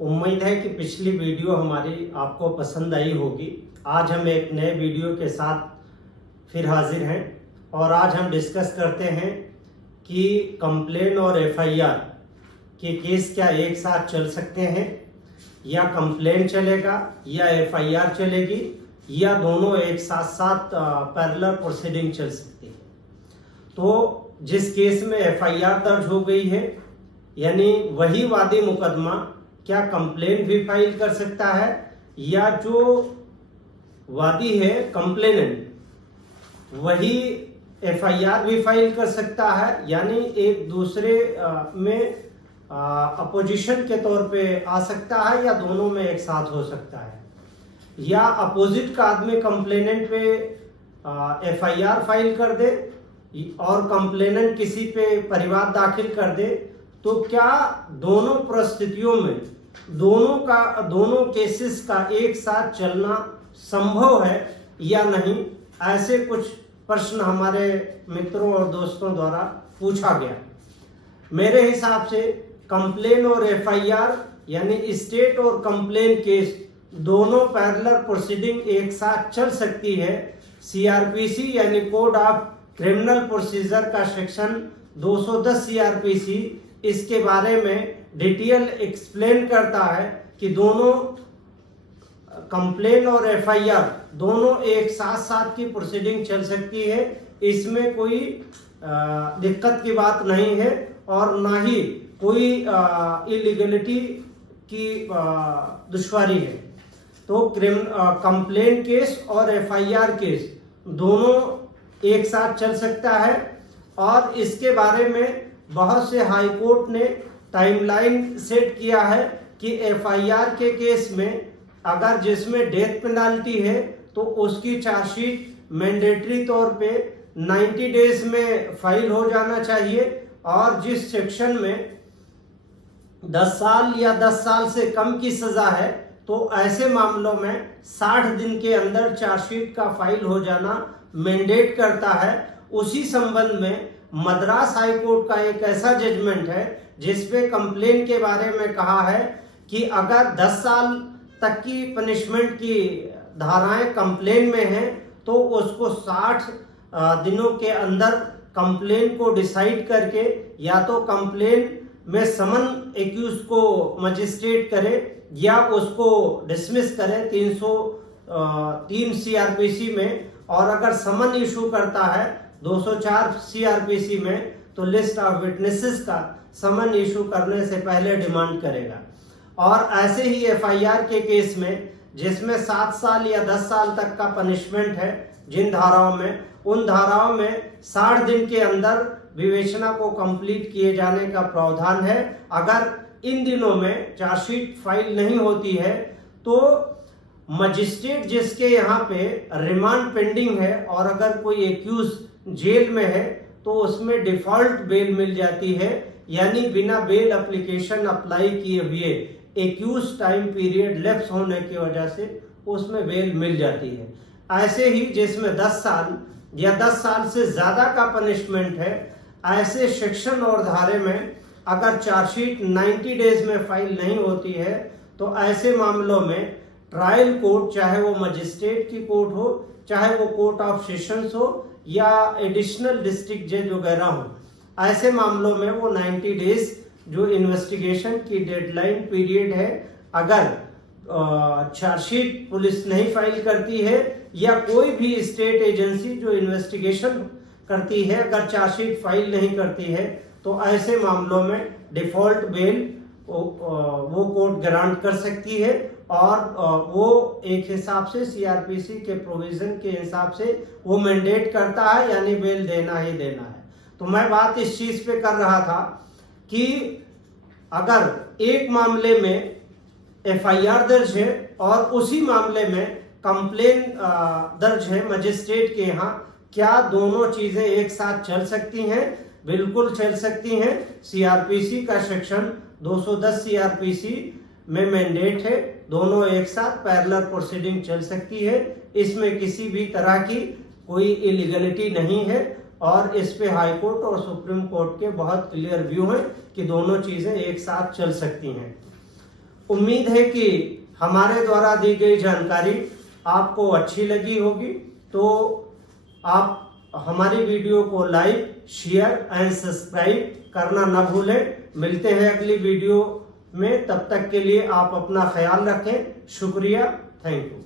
उम्मीद है कि पिछली वीडियो हमारी आपको पसंद आई होगी। आज हम एक नए वीडियो के साथ फिर हाजिर हैं और आज हम डिस्कस करते हैं कि कंप्लेन और एफआईआर के केस क्या एक साथ चल सकते हैं, या कंप्लेन चलेगा या एफआईआर चलेगी, या दोनों एक साथ साथ पैरेलल प्रोसीडिंग चल सकती है। तो जिस केस में एफआईआर दर्ज हो गई है, यानी वही वादी मुकदमा क्या कंप्लेन भी फाइल कर सकता है, या जो वादी है कंप्लेनेंट वही एफआईआर भी फाइल कर सकता है, यानी एक दूसरे में अपोजिशन के तौर पे आ सकता है, या दोनों में एक साथ हो सकता है, या अपोजिट का आदमी कंप्लेनेंट पे एफआईआर फाइल कर दे और कंप्लेनेंट किसी पे परिवाद दाखिल कर दे। तो क्या दोनों परिस्थितियों में दोनों केसेस का एक साथ चलना संभव है या नहीं, ऐसे कुछ प्रश्न हमारे मित्रों और दोस्तों द्वारा पूछा गया। मेरे हिसाब से कंप्लेन और एफआईआर यानी स्टेट और कंप्लेन केस दोनों पैरेलल प्रोसीडिंग एक साथ चल सकती है। सीआरपीसी यानी कोड ऑफ क्रिमिनल प्रोसीजर का सेक्शन 210 सीआरपीसी इसके बारे में डिटेल एक्सप्लेन करता है कि दोनों कंप्लेन और एफआईआर दोनों एक साथ साथ की प्रोसीडिंग चल सकती है। इसमें कोई दिक्कत की बात नहीं है और ना ही कोई इलीगलिटी की दुश्वारी है। तो कंप्लेन केस और एफआईआर केस दोनों एक साथ चल सकता है और इसके बारे में बहुत से हाई कोर्ट ने टाइमलाइन सेट किया है कि एफआईआर के केस में अगर जिसमें डेथ पेनाल्टी है तो उसकी चार्जशीट मैंडेटरी तौर पे 90 डेज में फाइल हो जाना चाहिए, और जिस सेक्शन में 10 साल या 10 साल से कम की सजा है तो ऐसे मामलों में 60 दिन के अंदर चार्जशीट का फाइल हो जाना मैंडेट करता है। उसी संबंध में मद्रास हाई कोर्ट का एक ऐसा जजमेंट है जिसपे कंप्लेन के बारे में कहा है कि अगर 10 साल तक की पनिशमेंट की धाराएं कंप्लेन में हैं तो उसको 60 दिनों के अंदर कंप्लेन को डिसाइड करके या तो कंप्लेन में समन एक्यूज को मजिस्ट्रेट करे या उसको डिसमिस करे 303 सीआरपीसी में, और अगर समन इशू करता है 204 सीआरपीसी में तो लिस्ट ऑफ विटनेसेस का समन इशू करने से पहले डिमांड करेगा। और ऐसे ही एफआईआर के केस में जिसमें 7 साल या 10 साल तक का पनिशमेंट है, जिन धाराओं में उन धाराओं में 60 दिन के अंदर विवेचना को कंप्लीट किए जाने का प्रावधान है। अगर इन दिनों में चार्जशीट फाइल नहीं होती है तो मजिस्ट्रेट जिसके यहाँ पे रिमांड पेंडिंग है और अगर कोई एक्यूज जेल में है तो उसमें डिफॉल्ट बेल मिल जाती है, यानी बिना बेल एप्लीकेशन अप्लाई किए हुए एक्यूज टाइम पीरियड लैप्स होने की वजह से उसमें बेल मिल जाती है। ऐसे ही जिसमें 10 साल या 10 साल से ज़्यादा का पनिशमेंट है, ऐसे सेक्शन और धारे में अगर चार्जशीट 90 डेज में फाइल नहीं होती है तो ऐसे मामलों में ट्रायल कोर्ट, चाहे वो मजिस्ट्रेट की कोर्ट हो, चाहे वो कोर्ट ऑफ सेशंस हो या एडिशनल डिस्ट्रिक्ट जज वगैरह हो, ऐसे मामलों में वो 90 डेज जो इन्वेस्टिगेशन की डेडलाइन पीरियड है, अगर चार्जशीट पुलिस नहीं फाइल करती है या कोई भी स्टेट एजेंसी जो इन्वेस्टिगेशन करती है अगर चार्जशीट फाइल नहीं करती है तो ऐसे मामलों में डिफॉल्ट बेल वो कोर्ट ग्रांट कर सकती है, और वो एक हिसाब से सीआरपीसी के प्रोविजन के हिसाब से वो मैंडेट करता है, यानी बेल देना ही देना है। तो मैं बात इस चीज पे कर रहा था कि अगर एक मामले में एफआईआर दर्ज है और उसी मामले में कंप्लेन दर्ज है मजिस्ट्रेट के यहाँ, क्या दोनों चीजें एक साथ चल सकती हैं? बिल्कुल चल सकती हैं। सीआरपीसी का सेक्शन 210 सीआरपीसी में मैंडेट है, दोनों एक साथ पैरेलल प्रोसीडिंग चल सकती है। इसमें किसी भी तरह की कोई इलीगलिटी नहीं है और इस पे हाई कोर्ट और सुप्रीम कोर्ट के बहुत क्लियर व्यू है कि दोनों चीजें एक साथ चल सकती हैं। उम्मीद है कि हमारे द्वारा दी गई जानकारी आपको अच्छी लगी होगी। तो आप हमारी वीडियो को लाइक, शेयर एंड सब्सक्राइब करना न भूलें। मिलते हैं अगली वीडियो में, तब तक के लिए आप अपना ख्याल रखें। शुक्रिया, थैंक यू।